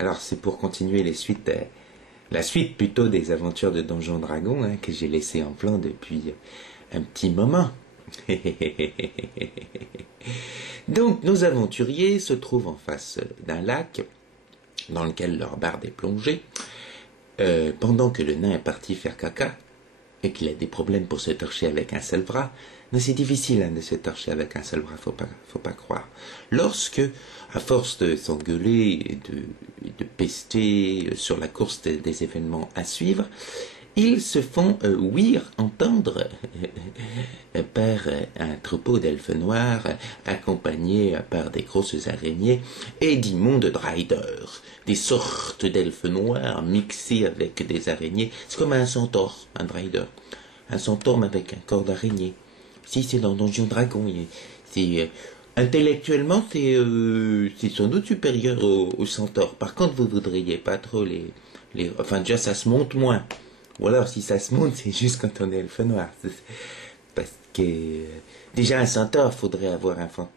Alors c'est pour continuer la suite plutôt des aventures de Donjon Dragon hein, que j'ai laissé en plan depuis un petit moment. Donc nos aventuriers se trouvent en face d'un lac dans lequel leur barde est plongée, pendant que le nain est parti faire caca et qu'il a des problèmes pour se torcher avec un seul bras. Mais c'est difficile hein, de se torcher avec un seul bras, faut pas croire. Lorsque, à force de s'engueuler et de pester sur la course des événements à suivre, ils se font entendre par un troupeau d'elfes noirs accompagnés par des grosses araignées et d'immondes driders, des sortes d'elfes noirs mixés avec des araignées. C'est comme un centaure, un drider, un centaure avec un corps d'araignée. Si c'est dans Donjon Dragon, c'est intellectuellement c'est sans doute supérieur au centaure. Par contre, vous voudriez pas trop enfin déjà ça se monte moins. Ou alors si ça se monte, c'est juste quand on est elfe noir. Parce que déjà un centaure, faudrait avoir un fantôme.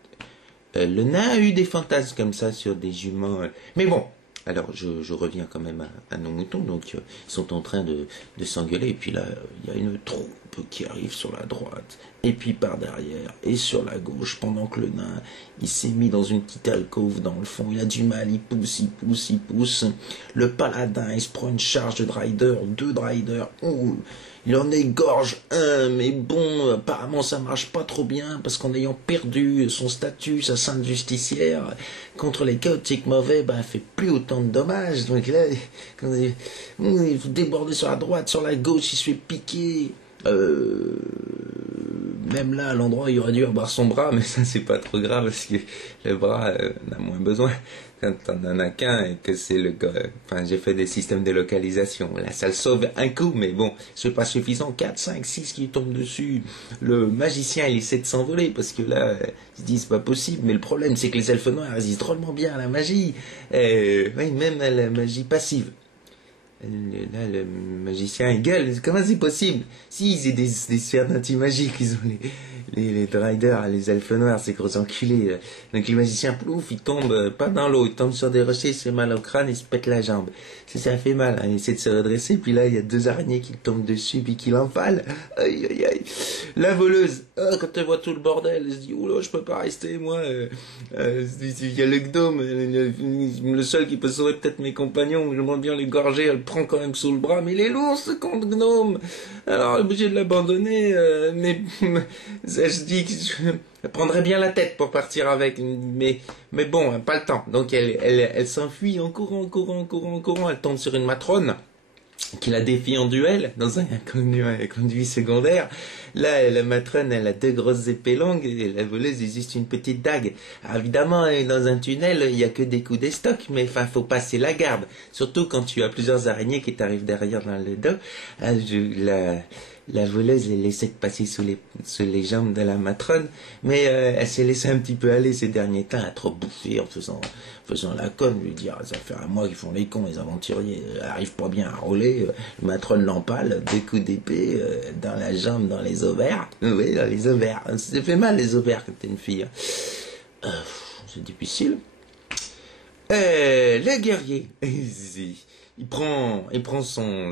Le nain a eu des fantasmes comme ça sur des juments. Mais bon, alors je reviens quand même à nos moutons. Donc ils sont en train de s'engueuler. Et puis là, il y a une troupe qui arrive sur la droite. Et puis par derrière. Et sur la gauche. Pendant que le nain, il s'est mis dans une petite alcôve dans le fond. Il a du mal, il pousse. Le paladin, il se prend une charge de drider. 2 driders. Oh, il en égorge un, mais bon, apparemment ça marche pas trop bien, parce qu'en ayant perdu son statut, sa sainte justicière, contre les chaotiques mauvais, il fait plus autant de dommages. Donc là, quand il déborde sur la droite, sur la gauche, il se fait piquer. Même là, à l'endroit, il aurait dû avoir son bras, mais ça, c'est pas trop grave, parce que le bras, on a moins besoin. Quand on en a qu'un et que c'est le gars, enfin, j'ai fait des systèmes de localisation. Là, ça le sauve un coup, mais bon, c'est pas suffisant. 4, 5, 6 qui tombent dessus. Le magicien, il essaie de s'envoler, parce que là, il se dit, c'est pas possible. Mais le problème, c'est que les elfes noirs résistent drôlement bien à la magie. Oui, même à la magie passive. Là, le magicien, il gueule. Comment c'est possible? Si, c'est des sphères d'anti-magie qu'ils ont, les driders, les elfes noirs, ces gros enculés. Donc le magicien, plouf, il tombe pas dans l'eau, il tombe sur des rochers, il se fait mal au crâne, il se pète la jambe. Ça fait mal, hein. Il essaie de se redresser, puis là, il y a 2 araignées qui tombent dessus, puis qui l'empalent. Aïe, aïe, aïe. La voleuse, quand elle voit tout le bordel, elle se dit, oula, je peux pas rester, moi. Il y a le gnome, le seul qui peut sauver peut-être mes compagnons, j'aimerais bien l'égorger, elle prend quand même sous le bras, mais il est lourd, ce con de gnome. Alors, elle est obligée de l'abandonner, mais je dis que je prendrais bien la tête pour partir avec, mais bon, pas le temps. Donc elle s'enfuit en courant, elle tombe sur une matrone qui la défie en duel dans un conduit secondaire. Là, la matrone, elle a 2 grosses épées longues et la voleuse est juste une petite dague. Alors, évidemment, dans un tunnel, il y a que des coups d'estoc, mais enfin, faut passer la garde. Surtout quand tu as plusieurs araignées qui t'arrivent derrière dans le dos. La voleuse, elle essaie de passer sous les jambes de la matrone, mais elle s'est laissée un petit peu aller ces derniers temps, à trop bouffer en faisant la conne, lui dire, ça fait un mois qu'ils font les cons, les aventuriers, elle arrive pas bien à rouler, la matrone l'empale, 2 coups d'épée, dans la jambe, dans les ovaires, oui, dans les ovaires, ça fait mal les ovaires quand t'es une fille, c'est difficile. Le guerrier, il prend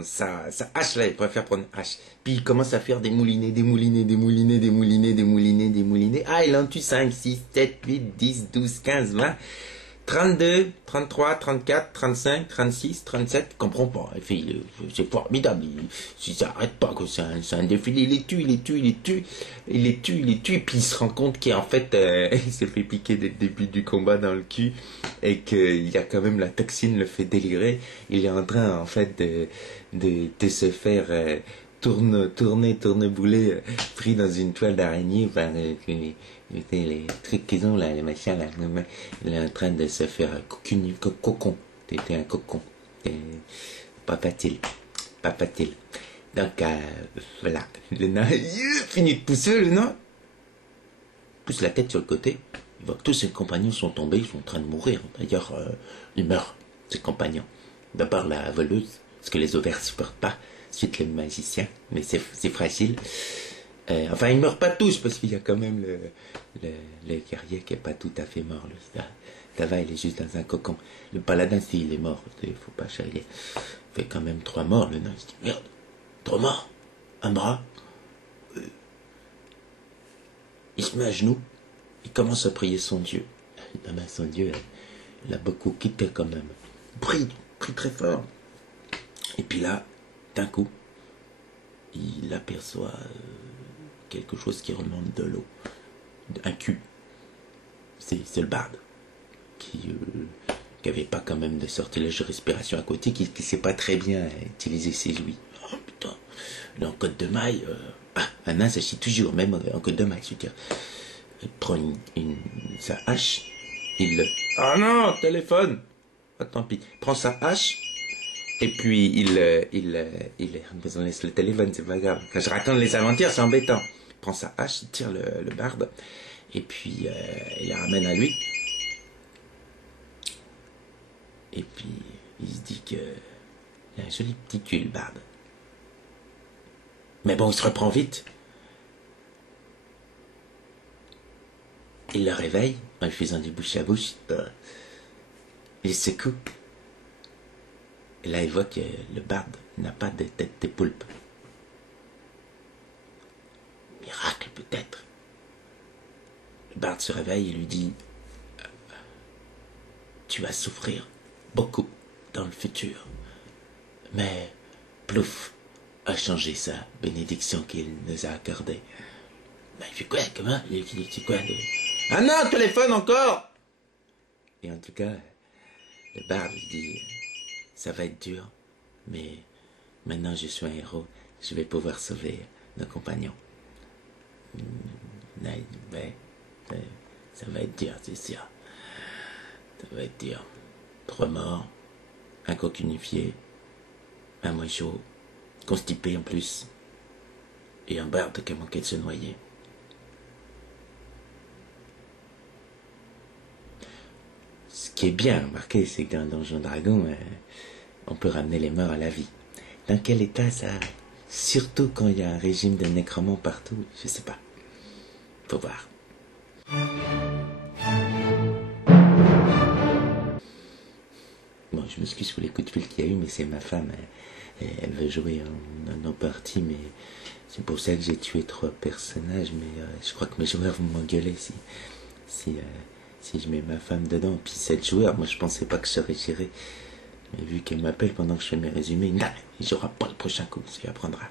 sa hache là, il préfère prendre une hache. Puis il commence à faire des moulinets. Ah, il en tue 5, 6, 7, 8, 10, 12, 15, 20, 32, 33, 34, 35, 36, 37, il comprend pas. C'est formidable. Si ça arrête pas, quoi. C'est un défilé. Il les tue. Puis il se rend compte qu'en fait, il s'est fait piquer dès le début du combat dans le cul et qu'il y a quand même la toxine le fait délirer. Il est en train, en fait, de se faire tournebouler, pris dans une toile d'araignée par les trucs qu'ils ont là, les machins là. Il est en train de se faire cocon. T'étais un cocon. Pas facile. Donc voilà. Le nain finit de pousser, le nain pousse la tête sur le côté. Il voit que tous ses compagnons sont tombés, ils sont en train de mourir. D'ailleurs, il meurt, ses compagnons. D'abord la voleuse, parce que les ovaires supportent pas. Ensuite le magicien, mais c'est fragile. Enfin, ils meurent pas tous, parce qu'il y a quand même le guerrier qui est pas tout à fait mort, lui. Cava, il est juste dans un cocon. Le paladin, si, il est mort. Il faut pas charrier. Il fait quand même 3 morts, le nain. Il se dit, merde, 3 morts, un bras. Il se met à genoux. Il commence à prier son Dieu. Son Dieu, il a beaucoup quitté quand même. Prie très fort. Et puis là, d'un coup, il aperçoit quelque chose qui remonte de l'eau. Un cul. C'est le barde qui avait pas quand même de sortilège de respiration à côté, qui sait pas très bien utiliser ses ouïes. Oh putain, il est en côte de maille. Un nain s'agit toujours, même en côte de maille, je veux dire. Il prend sa hache, ah non, téléphone. Ah, tant pis. Il prend sa hache, et puis il laisse le téléphone, c'est pas grave. Quand je raconte les aventures, c'est embêtant. Il prend sa hache, il tire le barde, et puis il la ramène à lui. Et puis il se dit que il a un joli petit cul, le barde. Mais bon, il se reprend vite. Il le réveille en lui faisant du bouche à bouche. Il secoue. Et là, il voit que le barde n'a pas de tête de poulpe. Miracle, peut-être. Le barde se réveille et lui dit, tu vas souffrir beaucoup dans le futur. Mais Plouf a changé sa bénédiction qu'il nous a accordée. Ben, il fait quoi? Comment? Il dit quoi de... Ah non, téléphone encore! Et en tout cas, le barde lui dit, ça va être dur, mais maintenant je suis un héros, je vais pouvoir sauver nos compagnons. Ben, ça va être dur, c'est sûr. Ça va être dur. 3 morts, un coq unifié, un moichot, constipé en plus, et un barde qui a manqué de se noyer. Ce qui est bien remarqué, c'est que dans Donjon Dragon, on peut ramener les morts à la vie. Dans quel état ça? Surtout quand il y a un régime de nécromants partout, je sais pas. Faut voir. Bon, je m'excuse pour les coups de fil qu'il y a eu, mais c'est ma femme. Elle veut jouer en nos parties, mais c'est pour ça que j'ai tué 3 personnages. Mais je crois que mes joueurs vont m'engueuler si je mets ma femme dedans. Puis 7 joueurs, moi je pensais pas que je serais géré. Mais vu qu'elle m'appelle pendant que je fais mes résumés, non, il jouera pas le prochain coup, ça lui apprendra.